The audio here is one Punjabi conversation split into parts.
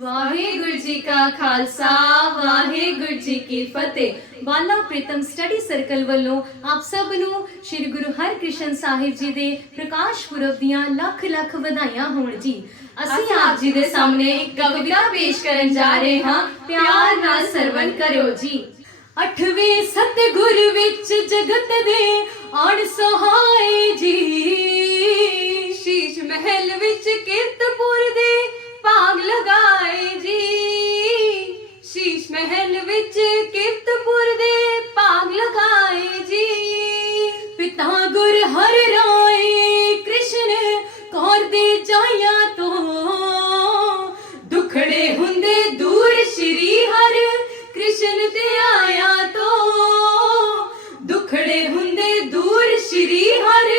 ਵਾਹਿਗੁਰੂ ਜੀ ਕਾ ਖਾਲਸਾ ਵਾਹਿਗੁਰੂ ਜੀ ਕੀ ਫਤਿਹ। ਬਾਲਾ ਪ੍ਰੀਤਮ ਸਟੱਡੀ ਸਰਕਲ ਵੱਲੋਂ ਆਪ ਸਭ ਨੂੰ ਸ੍ਰੀ ਗੁਰੂ ਹਰਕ੍ਰਿਸ਼ਨ ਸਾਹਿਬ ਜੀ ਦੇ ਪ੍ਰਕਾਸ਼ ਪੁਰਬ ਦੀਆਂ ਲੱਖ ਲੱਖ ਵਧਾਈਆਂ ਹੋਣ ਜੀ। ਅਸੀਂ ਆਪ ਜੀ ਦੇ ਸਾਹਮਣੇ ਇੱਕ ਕਵਿਤਾ ਪੇਸ਼ ਕਰਨ ਜਾ ਰਹੇ ਹਾਂ। ਪਿਆਰ ਨਾਲ ਸਰਵਣ ਕਰਿਓ ਜੀ। ਅਠਵੇਂ ਸਤਿਗੁਰ ਵਿੱਚ ਜਗਤ ਦੇ ਆਣ ਸਹਾਏ ਜੀ। ਸ਼ੀਸ਼ ਮਹਿਲ ਵਿੱਚ ਕੀਰਤਪੁਰ ਕ੍ਰਿਸ਼ਨ ਤੇ ਆਇਆ ਤੋਂ। ਦੁਖੜੇ ਹੁੰਦੇ ਦੂਰ ਸ਼੍ਰੀ ਹਰ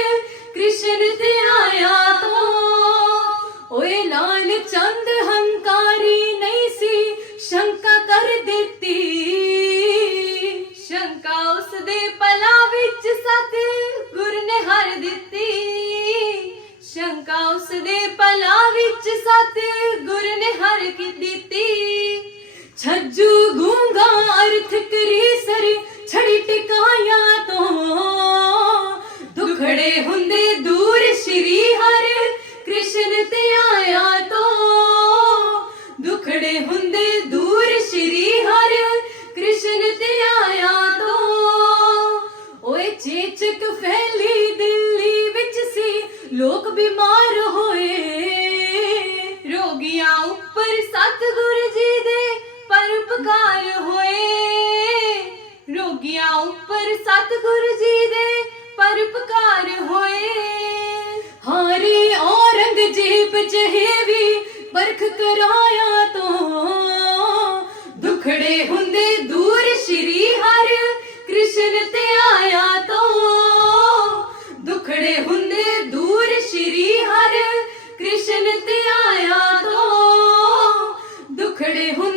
ਕ੍ਰਿਸ਼ਨ ਤੇ ਆਇਆ ਤੋਂ। ਓਏ ਲਾਲ ਚੰਦ ਹੰਕਾਰੀ ਨਹੀਂ ਸੀ ਸ਼ੰਕਾ ਕਰ ਦਿੱਤੀ। ਸ਼ੰਕਾ ਉਸ ਦੇ ਪਲਾ ਵਿੱਚ ਸਤ ਗੁਰ ਨੇ ਹਰ ਦਿੱਤੀ। ਸ਼ੰਕਾ ਉਸ ਦੇ ਪਲਾ ਵਿੱਚ ਸਤ ਗੁਰ ਨੇ ਹਰ ਸ਼੍ਰੀ ਹਰ ਕ੍ਰਿਸ਼ਨ ਤੇ ਆਇਆ ਤੋਂ। ਦੁਖੜੇ ਹੁੰਦੇ ਦੂਰ ਸ਼੍ਰੀ ਹਰ, ਕ੍ਰਿਸ਼ਨ ਤੇ ਆਇਆ ਤੋਂ। ਓਏ ਚੇਚਕ ਫੈਲੀ ਦਿੱਲੀ ਵਿੱਚ ਸੀ, ਲੋਕ ਬਿਮਾਰ ਹੋਏ। ਰੋਗੀਆਂ ਉੱਪਰ ਸਤਿਗੁਰ ਜੀ ਦੇ ਪਰਉਪਕਾਰ ਹੋਏ। ਰੋਗੀਆਂ ਉੱਪਰ ਸਤਿਗੁਰ ਜੀ ਦੇ ਪਰਪਕਾਰ ਹੋਏ। ਔਰੰਗਜ਼ੇਬ ਜਿਹੇ ਵੀ ਕਰਾਇਆ ਤੋਂ। ਦੁਖੜੇ ਹੁੰਦੇ ਦੂਰ ਸ਼੍ਰੀ ਹਰ ਕ੍ਰਿਸ਼ਨ ਤੇ ਆਇਆ ਤੋਂ। ਦੁਖੜੇ ਹੁੰਦੇ ਦੂਰ ਸ਼੍ਰੀ ਹਰ ਕ੍ਰਿਸ਼ਨ ਤੇ ਆਇਆ ਤੋਂ। ਦੁਖੜੇ ਹੁੰਦੇ